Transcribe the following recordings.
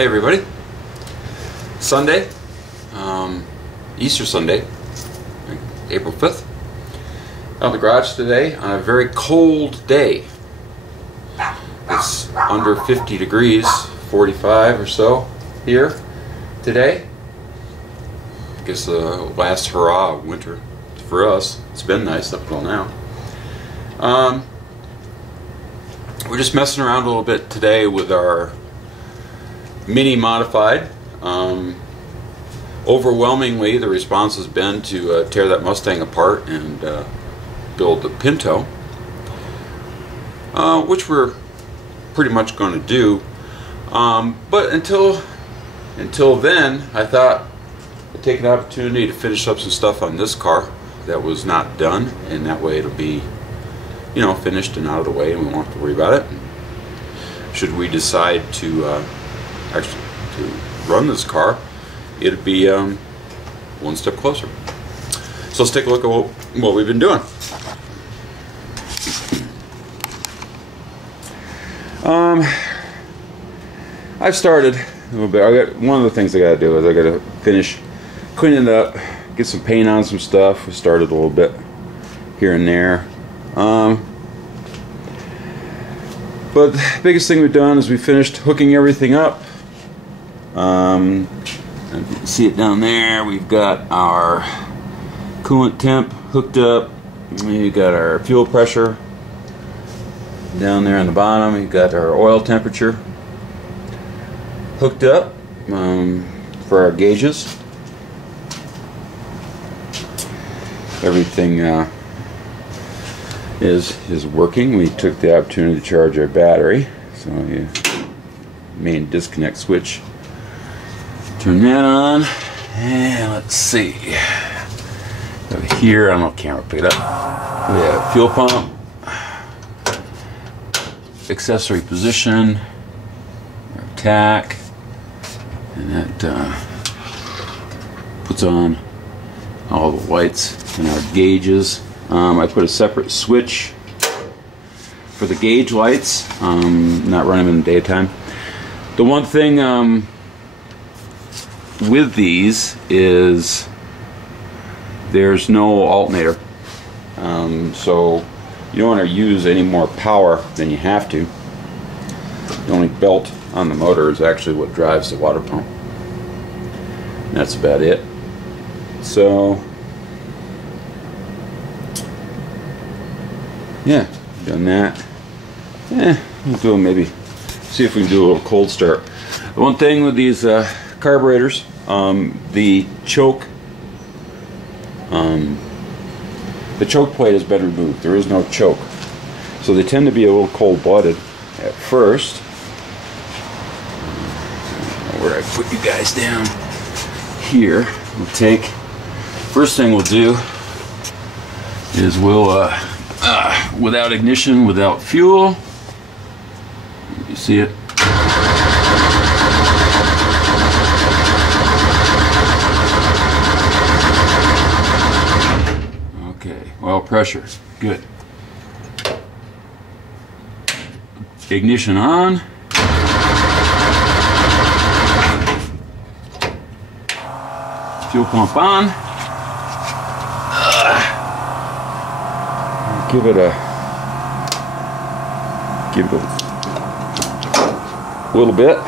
Hey everybody, Sunday, Easter Sunday, April 5th, out of the garage today on a very cold day. It's under 50 degrees, 45 or so here today. I guess the last hurrah of winter for us. It's been nice up until now. We're just messing around a little bit today with our Mini Modified. Overwhelmingly the response has been to tear that Mustang apart and build the Pinto, which we're pretty much going to do, but until then I thought I'd take an opportunity to finish up some stuff on this car that was not done, and that way it'll be, you know, finished and out of the way and we won't have to worry about it. Should we decide to actually to run this car, it'd be one step closer. So let's take a look at what we've been doing. I've started a little bit. One of the things I got to do is I got to finish cleaning it up, get some paint on some stuff. We started a little bit here and there. But the biggest thing we've done is we finished hooking everything up. You can see it down there. We've got our coolant temp hooked up. We've got our fuel pressure down there on the bottom. We've got our oil temperature hooked up for our gauges. Everything is working. We took the opportunity to charge our battery. So the main disconnect switch. Turn that on, and let's see. Over here, I don't know if the camera picked it up. We have fuel pump, accessory position, our tach, and that puts on all the lights and our gauges. I put a separate switch for the gauge lights, not running them in the daytime. The one thing with these is there's no alternator, so you don't want to use any more power than you have to. The only belt on the motor is actually what drives the water pump. And that's about it. So yeah, done that. We'll do maybe see if we can do a little cold start. The one thing with these carburetors, the choke plate has been removed. There is no choke, so they tend to be a little cold-blooded at first. Where I put you guys down here, we'll take, first thing we'll do is we'll without ignition, without fuel, you see it, oil pressure, good. Ignition on. Fuel pump on. Give it a little bit.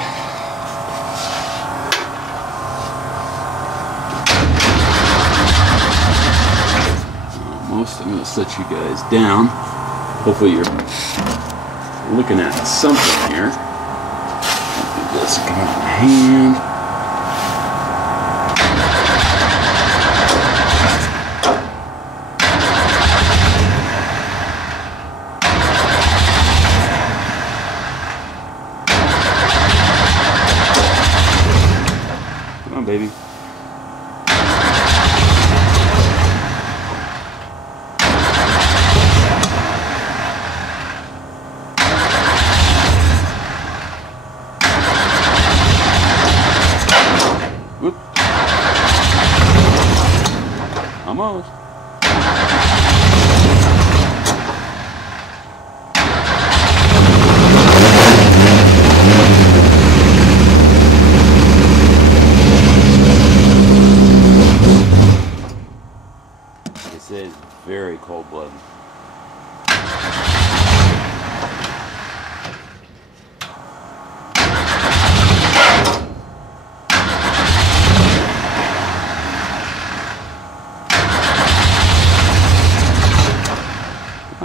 I'm going to set you guys down. Hopefully you're looking at something here. Do this, come on my hand. Come on, baby. Whoop. Almost.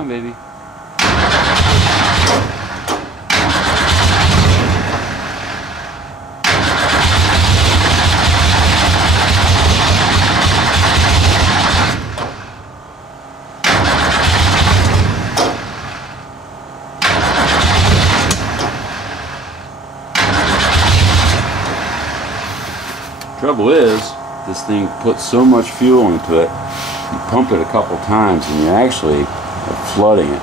on, baby. Trouble is, this thing puts so much fuel into it, you pump it a couple times and you actually are flooding it.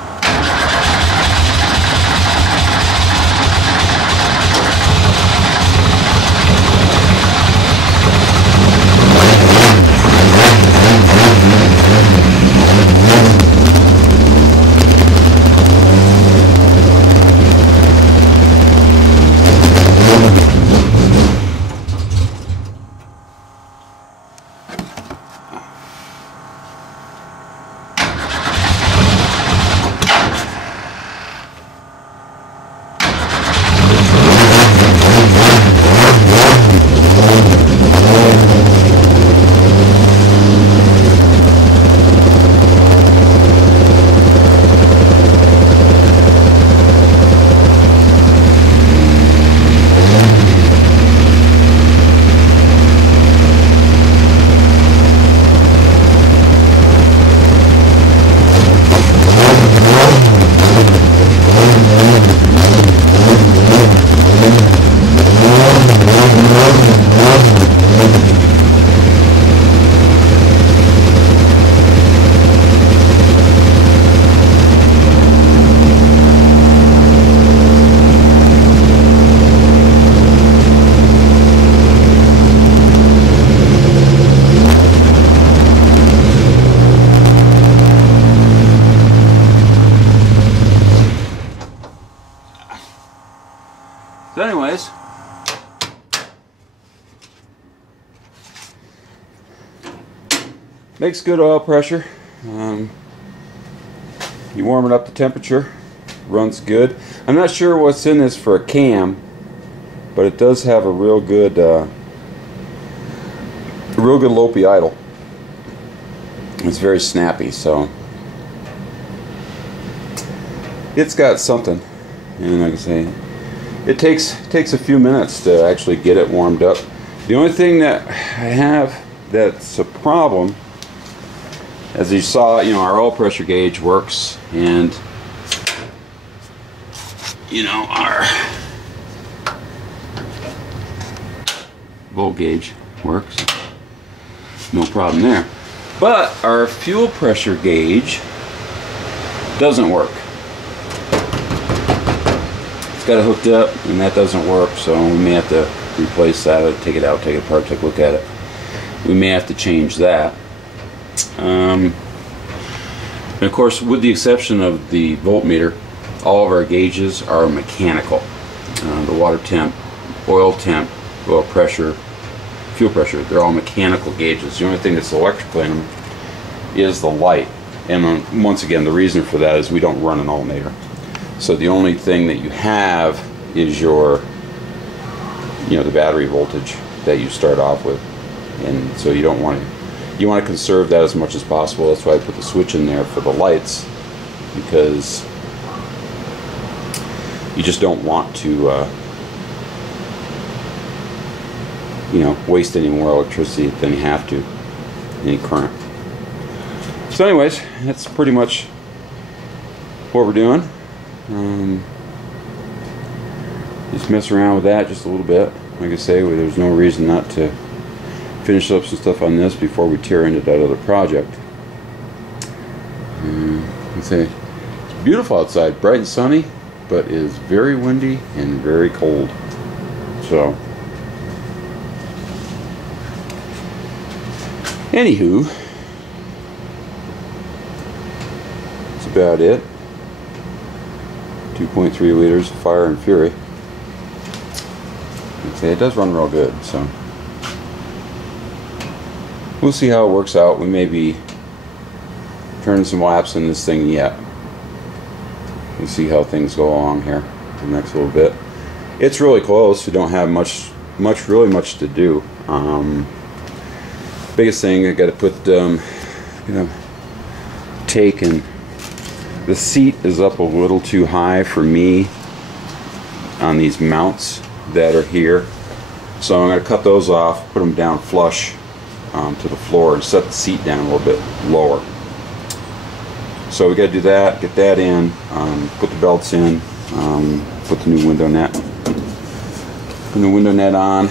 So anyways, makes good oil pressure. You warm it up to temperature, runs good. I'm not sure what's in this for a cam, but it does have a real good Lopi idle. It's very snappy, so it's got something. And like I say, it takes a few minutes to actually get it warmed up. The only thing that I have that's a problem, as you saw, our oil pressure gauge works, and our volt gauge works. No problem there. But our fuel pressure gauge doesn't work. Got it hooked up and that doesn't work, so we may have to replace that, take it out, take it apart, take a look at it. We may have to change that. And of course, with the exception of the voltmeter, all of our gauges are mechanical. The water temp, oil temp, oil pressure, fuel pressure, they're all mechanical gauges. The only thing that's electrical in them is the light. And once again, the reason for that is we don't run an alternator. So the only thing that you have is your, the battery voltage that you start off with, and so you don't want to. You want to conserve that as much as possible. That's why I put the switch in there for the lights, because you just don't want to, waste any more electricity than you have to, any current. So, anyways, that's pretty much what we're doing. Just mess around with that just a little bit. Like I say, there's no reason not to finish up some stuff on this before we tear into that other project. Let's say it's beautiful outside, bright and sunny, but it is very windy and very cold. So, anywho, that's about it. 2.3 liters of Fire and Fury. I'd say it does run real good, so we'll see how it works out. We may be turning some laps in this thing yet. We'll see how things go along here the next little bit. It's really close. We don't have really much to do. Biggest thing, I got to put take and The seat is up a little too high for me on these mounts that are here. So I'm going to cut those off, put them down flush to the floor, and set the seat down a little bit lower. So we got to do that, get that in, put the belts in, put the new window net, on,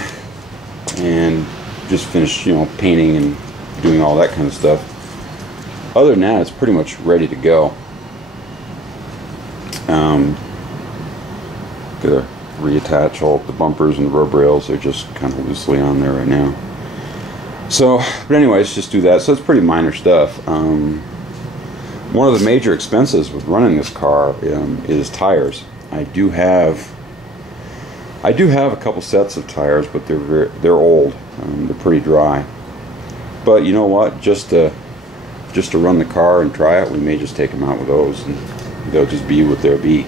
and just finish, painting and doing all that kind of stuff. Other than that, it's pretty much ready to go. Gotta reattach all the bumpers and the rub rails. They're just kind of loosely on there right now. So, but anyways, just do that. So it's pretty minor stuff. One of the major expenses with running this car is tires. I do have a couple sets of tires, but they're old. They're pretty dry. But you know what? Just to run the car and try it, we may just take them out with those, and they'll just be what they'll be.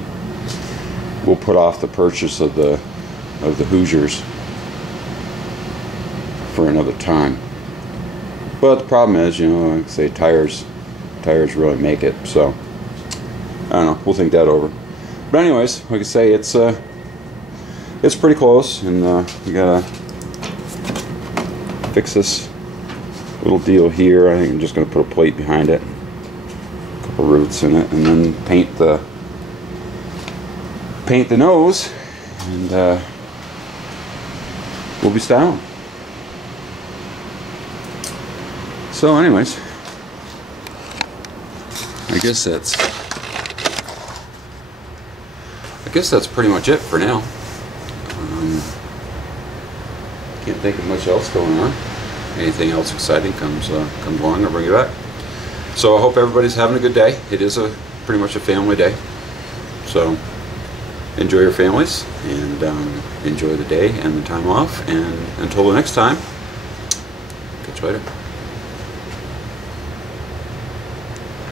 We'll put off the purchase of the Hoosiers for another time. But the problem is, like I say, tires really make it. So I don't know. We'll think that over. But anyways, like I say, it's pretty close, and we gotta fix this little deal here. I think I'm just gonna put a plate behind it, a couple rivets in it, and then paint the nose, and we'll be styling. So anyways, I guess that's pretty much it for now. Can't think of much else going on. Anything else exciting comes along, I'll bring you back. So I hope everybody's having a good day. It is pretty much a family day. So enjoy your families, and enjoy the day and the time off. And until the next time, catch you later.